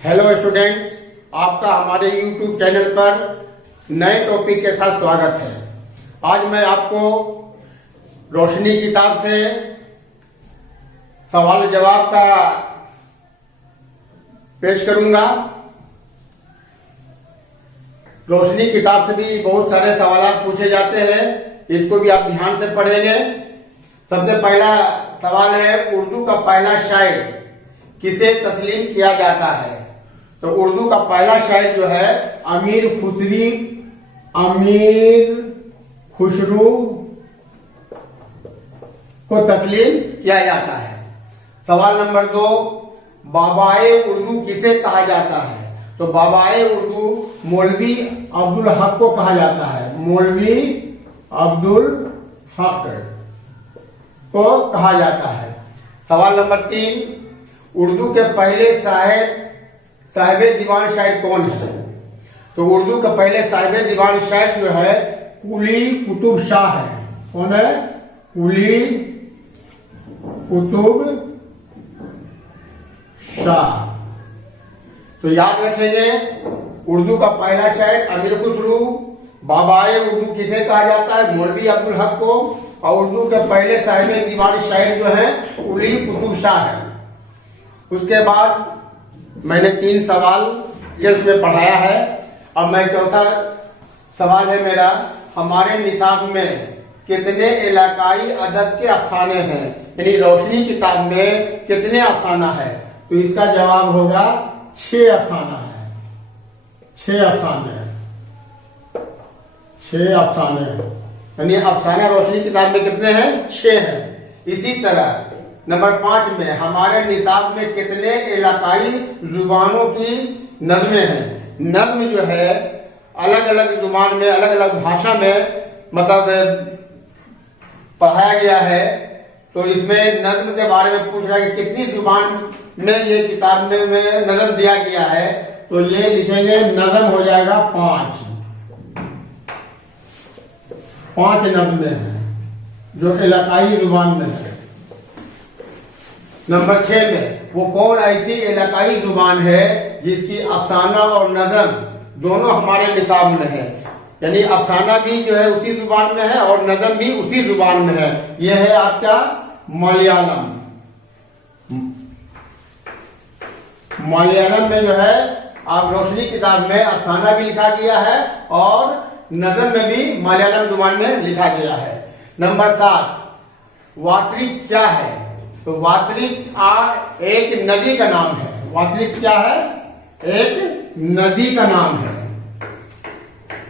Hello students, आपका हमारे YouTube channel पर नए टॉपिक के साथ स्वागत है। आज मैं आपको रोशनी किताब से सवाल जवाब का पेश करूंगा। रोशनी किताब से भी बहुत सारे सवाल पूछे जाते हैं, इसको भी आप ध्यान से पढ़ेंगे। सबसे पहला सवाल है, उर्दू का पहला शायर किसे तस्लीम किया जाता है? तो उर्दू का पहला शायर जो है अमीर खुसरू को तस्लीम किया जाता है। सवाल नंबर 2, बाबाए उर्दू किसे कहा जाता है? तो बाबाए उर्दू मौलवी अब्दुल हक को कहा जाता है। मौलवी अब्दुल हक को कहा जाता है। सवाल नंबर 3, उर्दू के पहले साहिब दीवान शायर कौन है? तो उर्दू का पहले साहिब दीवान शायर जो है कुली कुतुब शाह है। कौन है? कुली कुतुब शाह। तो याद रखेंगे, उर्दू का पहला शायर अमीर खुसरू, बाबाए उर्दू किसे कहा जाता है? मौलवी अब्दुल हक को, और उर्दू के पहले साहिब दीवान शायर जो है कुली कुतुब शाह है। उसके बाद मैंने 3 सवाल टेस्ट में पढ़ाया है। अब मैं चौथा सवाल है मेरा, हमारे निसाब में कितने इलाकाई अदब के अफसाने हैं? यानी रोशनी किताब में कितने अफसाना है? तो इसका जवाब होगा 6 अफसाना है। 6 अफसाने हैं। 6 अफसाने हैं। यानी अफसाना रोशनी किताब में कितने हैं? 6 हैं। इसी तरह नंबर 5 में हमारे निसाब में कितने इलाकाई जुबानों की नज़में हैं? नज़्म जो है अलग अलग जुबान में, अलग अलग भाषा में मतलब पढ़ाया गया है। तो इसमें नज़्म के बारे में पूछ रहा है कि कितनी जुबान में ये किताब में नज़्म दिया गया है? तो ये लिखेंगे, नज़्म हो जाएगा 5 नज़्में हैं जो इलाकाई जुबान में है। नंबर 6 में वो कौन ऐसी इलाकाई जुबान है जिसकी अफसाना और नज़म दोनों हमारे निसाब में है? यानी अफसाना भी जो है उसी जुबान में है और नज़म भी उसी जुबान में है। यह है आपका मलयालम। मलयालम में जो है आप रोशनी किताब में अफसाना भी लिखा गया है और नज़म में भी मलयालम जुबान में लिखा गया है। नंबर 7, वात्रिक क्या है? तो वात्रिक एक नदी का नाम है। वात्रिक क्या है? एक नदी का नाम है।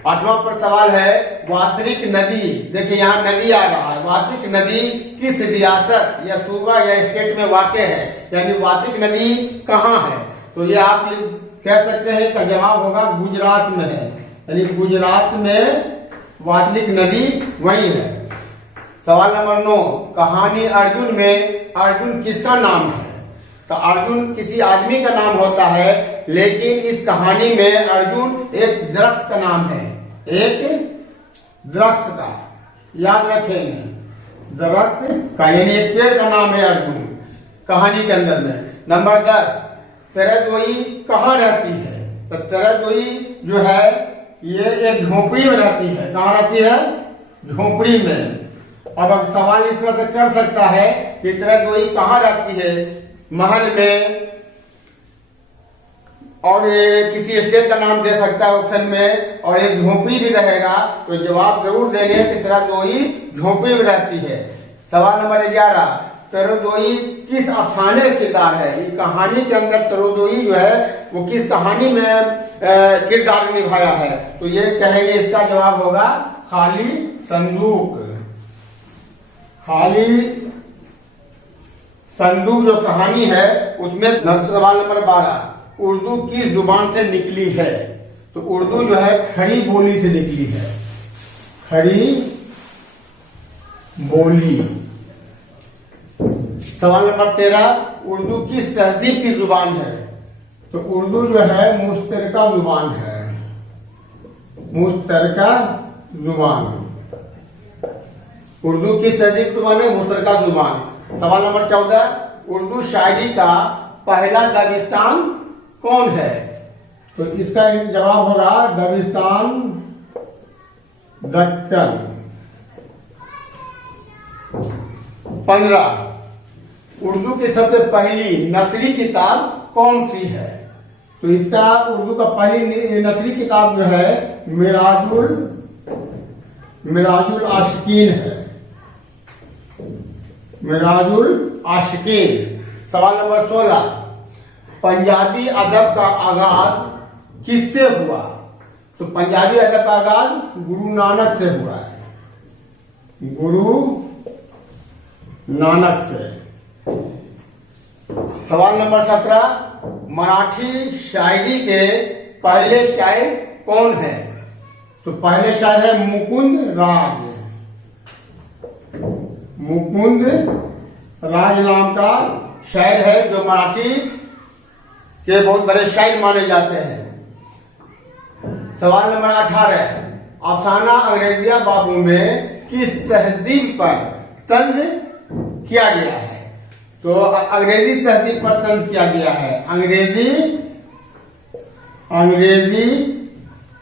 8वां पर सवाल है, वात्रिक नदी, देखिए यहाँ नदी आ रहा है। वात्रिक नदी किस रियासत या सूबा या स्टेट में वाक़ है? यानी वात्रिक नदी कहाँ है? तो ये आप कह सकते हैं का जवाब होगा गुजरात में है। यानी गुजरात में वात्रिक नदी वही है। सवाल नंबर 9, कहानी अर्जुन में अर्जुन किसका नाम है? तो अर्जुन किसी आदमी का नाम होता है, लेकिन इस कहानी में अर्जुन एक दरख्त का नाम है। एक दरख्त का, याद रखेंगे, दरख्त का यानी एक पेड़ का नाम है अर्जुन कहानी के अंदर में। नंबर 10, तरजोई कहाँ रहती है? तो तरजोई जो है ये एक झोपड़ी में रहती है। कहाँ रहती है? झोपड़ी में। अब सवाल इस तरह से कर सकता है कि तरजोई कहाँ रहती है? महल में, और किसी स्टेट का नाम दे सकता है ऑप्शन में, और एक झोपड़ी भी रहेगा। तो जवाब जरूर देंगे कि तरजोई झोपड़ी में रहती है। सवाल नंबर 11, तरजोई किस अफसाने का किरदार है? ये कहानी के अंदर तरजोई जो है वो किस कहानी में किरदार निभाया है? तो ये कहेंगे, इसका जवाब होगा खाली संदूक। खाली संदूक जो कहानी है उसमें। सवाल नंबर 12, उर्दू किस जुबान से निकली है? तो उर्दू जो है खड़ी बोली से निकली है। खड़ी बोली। सवाल नंबर 13, उर्दू किस तहजीब की जुबान है? तो उर्दू जो है मुश्तरका जुबान है। मुश्तरका जुबान। उर्दू किस तहजीब की जुबान है? मुश्तरका जुबान। सवाल नंबर 14, उर्दू शायरी का पहला दागिस्तान कौन है? तो इसका जवाब होगा दबिस्तान दक्कन। 15, उर्दू की सबसे पहली नसरी किताब कौन सी है? तो इसका उर्दू का पहली नसरी किताब जो है मिराजुल आशिकीन है। मिराजुल आशिकीन। सवाल नंबर 16, पंजाबी अदब का आगाज किससे हुआ? तो पंजाबी अदब का आगाज गुरु नानक से हुआ है। गुरु नानक से। सवाल नंबर 17, मराठी शायरी के पहले शायर कौन है? तो पहले शायर है मुकुंद राज। मुकुंद राज नाम का शायर है जो मराठी के बहुत बड़े शायर माने जाते हैं। सवाल नंबर 18, अफसाना अंग्रेजिया बाबू में किस तहजीब पर तंज किया गया है? तो अंग्रेजी तहजीब पर तंज किया गया है। अंग्रेजी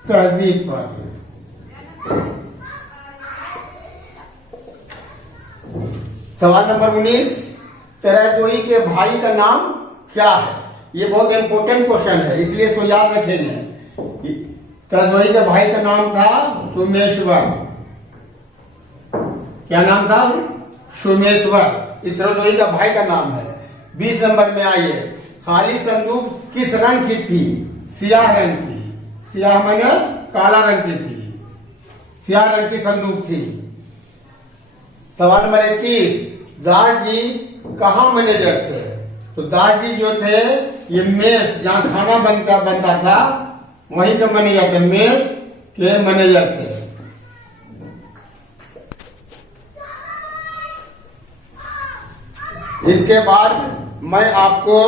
तहजीब पर। सवाल नंबर 19, तरहतोई के भाई का नाम क्या है? ये बहुत इंपोर्टेंट क्वेश्चन है, इसलिए इसको याद रखेंगे। तरहतोई के भाई का नाम था सोमेश्वर। क्या नाम था? सोमेश्वर। इस तरहतोई का भाई का नाम है। 20 नंबर में आइए, खाली संदूक किस रंग की थी? सियाह रंग की। सियाह माने काला रंग की थी। सियाह रंग की संदूक थी। सवाल नंबर 21, दास जी कहाँ मैनेजर थे? तो दास जी जो थे ये मेस जहाँ खाना बनता था वहीं के मैनेजर थे। मेस के मैनेजर थे। इसके बाद मैं आपको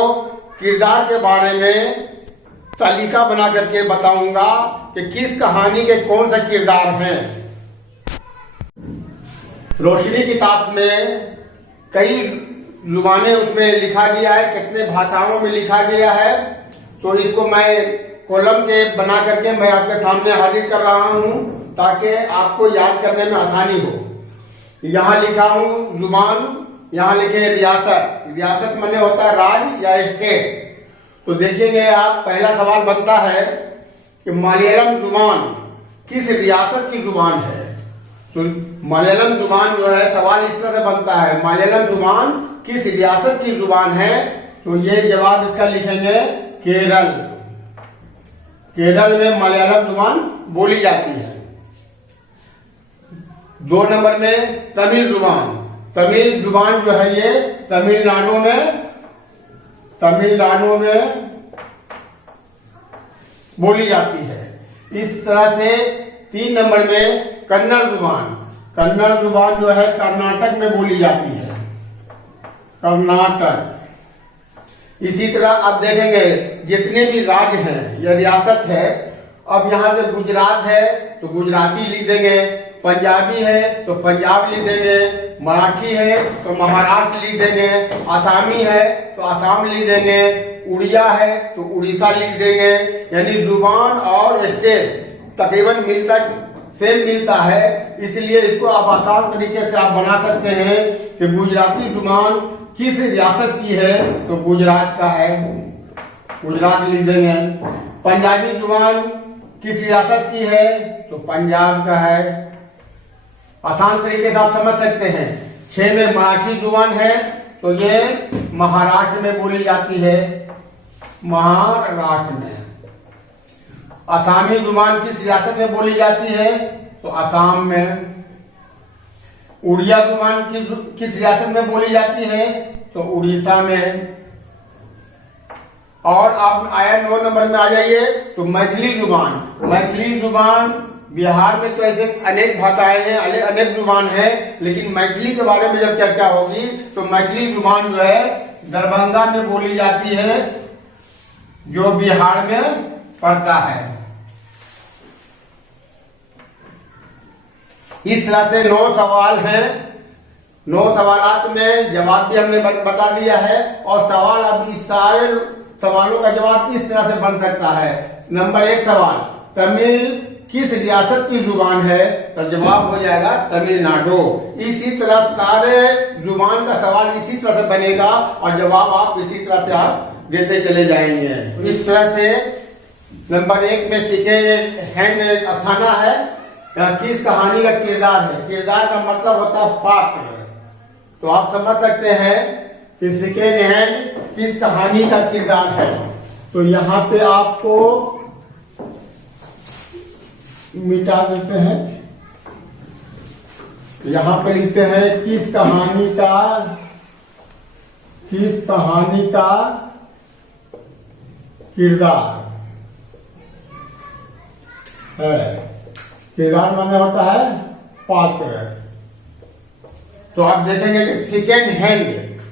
किरदार के बारे में तालिका बना करके बताऊंगा कि किस कहानी के कौन से किरदार हैं। रोशनी किताब में कई जुबानें उसमें लिखा गया है, कितने भाषाओं में लिखा गया है। तो इसको मैं कॉलम के बना करके मैं आपके सामने हाजिर कर रहा हूं ताकि आपको याद करने में आसानी हो। यहाँ लिखा हूं जुबान, यहाँ लिखे रियासत। रियासत माने होता है राज या स्टेट। तो देखेंगे आप, पहला सवाल बनता है कि मलयालम जुबान किस रियासत की जुबान है? तो मलयालम जुबान जो है, सवाल इस तरह से बनता है, मलयालम जुबान किस रियासत की जुबान है? तो ये जवाब इसका लिखेंगे केरल। केरल में मलयालम जुबान बोली जाती है। 2 नंबर में तमिल जुबान। तमिल जुबान जो है ये तमिलनाडु में बोली जाती है। इस तरह से 3 नंबर में कन्नड़ जुबान। कन्नड़ जुबान जो है कर्नाटक में बोली जाती है। कर्नाटक। इसी तरह आप देखेंगे जितने भी राज्य हैं या रियासत है, अब यहाँ से गुजरात है तो गुजराती लिख देंगे, पंजाबी है तो पंजाब लिख देंगे, मराठी है तो महाराष्ट्र लिख देंगे, आसामी है तो आसाम लिख देंगे, उड़िया है तो उड़ीसा लिख देंगे। यानी जुबान और स्टेट तकरीबन मिलता है, इसलिए इसको आप आसान तरीके से आप बना सकते हैं कि गुजराती जुबान किस रियासत की है? तो गुजरात का है, गुजरात लिख देंगे। पंजाबी जुबान किस रियासत की है? तो पंजाब का है। आसान तरीके से आप समझ सकते हैं। 6 में मराठी जुबान है तो ये महाराष्ट्र में बोली जाती है, महाराष्ट्र में। आसामी जुबान किस रियासत में बोली जाती है? तो आसाम में। उड़िया जुबान किस रियासत में बोली जाती है? तो उड़ीसा में। और आप 9 नंबर में आ जाइए तो मैथिली जुबान। मैथिली जुबान बिहार में तो ऐसे अनेक भाषाएं हैं, अनेक जुबान है, लेकिन मैथिली के बारे में जब चर्चा होगी तो मैथिली जुबान जो है दरभंगा में बोली जाती है, जो बिहार में पड़ता है। इस तरह से 9 सवाल हैं। 9 सवालात में जवाब भी हमने बता दिया है और सवाल अब इस सवालों का जवाब इस तरह से बन सकता है। नंबर 1 सवाल, तमिल किस रियासत की जुबान है? तो जवाब हो जाएगा तमिलनाडु। इसी तरह सारे जुबान का सवाल इसी तरह से बनेगा और जवाब आप इसी तरह से आप देते चले जाएंगे। इस तरह से नंबर 1 में सेकेंड हैंड अफसाना है, किस कहानी का किरदार है? किरदार का मतलब होता है पात्र। तो आप समझ सकते हैं कि सेकेंड हैंड किस कहानी का किरदार है। तो यहाँ पे आपको मिटा देते हैं, यहाँ पे लिखते हैं किस कहानी का किरदार है। किरदार माने होता है पात्र। तो आप देखेंगे कि सेकेंड हैंड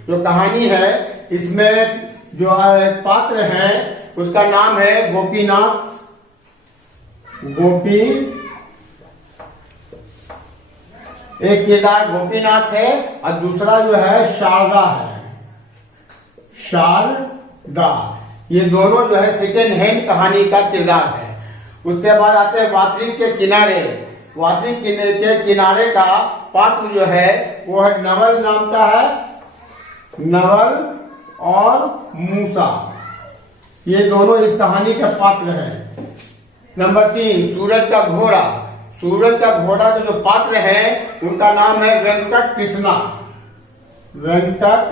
जो कहानी है इसमें जो पात्र है उसका नाम है गोपीनाथ। एक किरदार गोपीनाथ है और दूसरा जो है शारदा है। शारदा, ये दोनों जो है सेकेंड हैंड कहानी का किरदार है। उसके बाद आते हैं वात्री के किनारे। वात्री के किनारे का पात्र जो है वो है नवल नाम का है। नवल और मूसा, ये दोनों इस कहानी के पात्र हैं। नंबर 3 सूरज का घोड़ा। सूरज का घोड़ा के जो पात्र हैं उनका नाम है वेंकट कृष्णा। वेंकट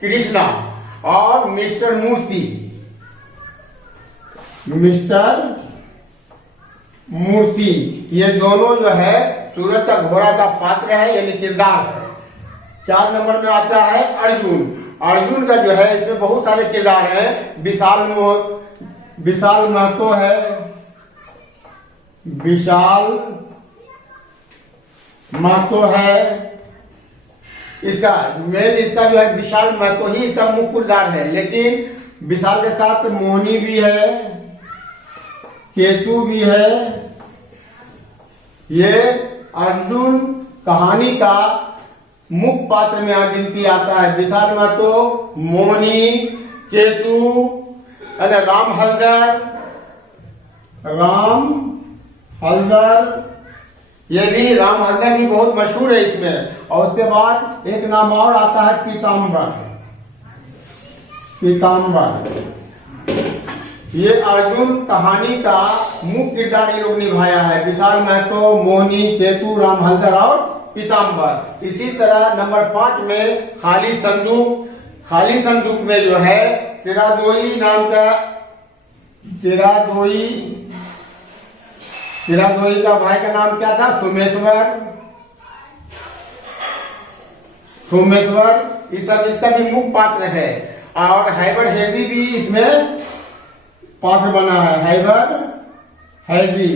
कृष्णा और मिस्टर मूर्ति, ये दोनों जो है सूरज का घोड़ा का पात्र है यानी किरदार है। 4 नंबर में आता है अर्जुन। अर्जुन का जो है इसमें बहुत सारे किरदार हैं। विशाल महतो है। विशाल महतो है इसका मेन, इसका जो है विशाल महतो ही इसका मुख्य किरदार है। लेकिन विशाल के साथ मोहिनी भी है, केतु भी है। ये अर्जुन कहानी का मुख्य पात्र में गिनती आता है। विशाल महतो, मोहिनी, केतु, राम हलदर, ये भी राम हलदर भी बहुत मशहूर है इसमें। और उसके बाद एक नाम और आता है पीताम्बर। ये अर्जुन कहानी का मुख्य किरदार ये लोग निभाया है। विशाल महतो, मोहिनी, केतु, राम हलदर और पीताम्बर। इसी तरह नंबर 5 में खाली संदूक। खाली संदूक में जो है चिरादोई नाम का चिरादोई का भाई का नाम क्या था? सोमेश्वर। इस सब इसका भी मुख्य पात्र है। और हैबर हैदी भी इसमें पात्र बना है। हैबर हैदी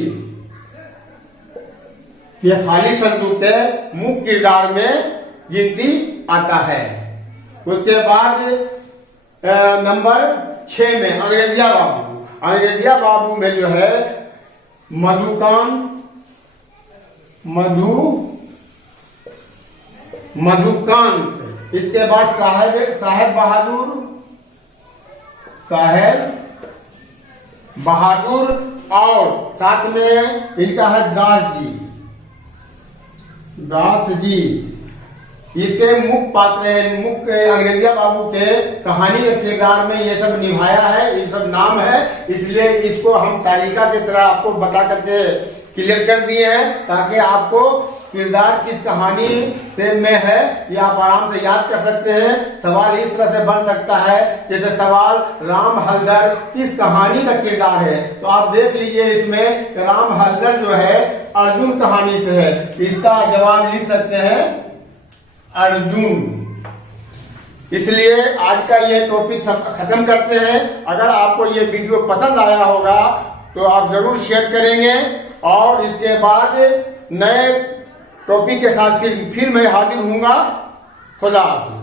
ये खाली संदूक के मुख्य किरदार में गिनती आता है। उसके बाद नंबर 6 में अंग्रेजिया बाबू। अंग्रेजिया बाबू में जो है मधुकांत। इसके बाद साहेब बहादुर और साथ में इनका है दास जी। इसके मुख्य पात्र हैं। मुख्य अंग्रेजिया बाबू के कहानी के किरदार में ये सब निभाया है, ये सब नाम है। इसलिए इसको हम तालिका की तरह आपको बता करके क्लियर कर दिए हैं ताकि आपको किरदार किस कहानी से में है ये आप आराम से याद कर सकते हैं। सवाल इस तरह से बन सकता है जैसे सवाल राम हलदर किस कहानी का किरदार है। तो आप देख लीजिए इसमें राम हलदर जो है अर्जुन कहानी से है। इसका जवाब लिख सकते हैं अर्जुन। इसलिए आज का ये टॉपिक खत्म करते हैं। अगर आपको ये वीडियो पसंद आया होगा तो आप जरूर शेयर करेंगे और इसके बाद नए टॉपिक के साथ फिर मैं हाजिर हूँगा। खुदा हाफिज।